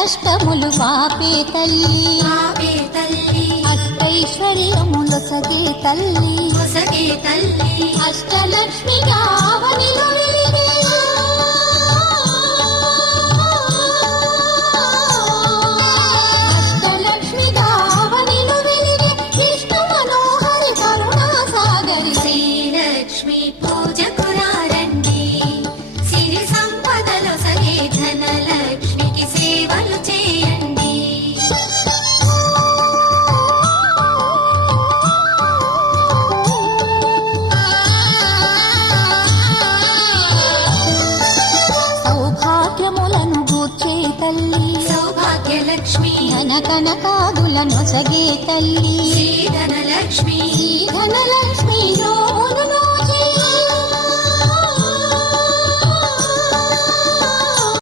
కష్టములు పాపే తల్లి అష్టైశ్వర్యములొసగే తల్లి అష్టలక్ష్మిగా అవనిలో వెలిగే అష్టలక్ష్మిగా అవనిలో వెలిగే విష్ణు మనోహరి కరుణా సాగరి శ్రీలక్ష్మి పూజకు రండి సిరి సంపదలొసగే ధనలక్ష్మికి సేవలు చేయండి. సౌభాగ్యములను గూర్చే తల్లి సౌభాగ్యలక్ష్మి ధన కనకాదులను సగే తల్లి శ్రీ ధనలక్ష్మి ధనలక్ష్మి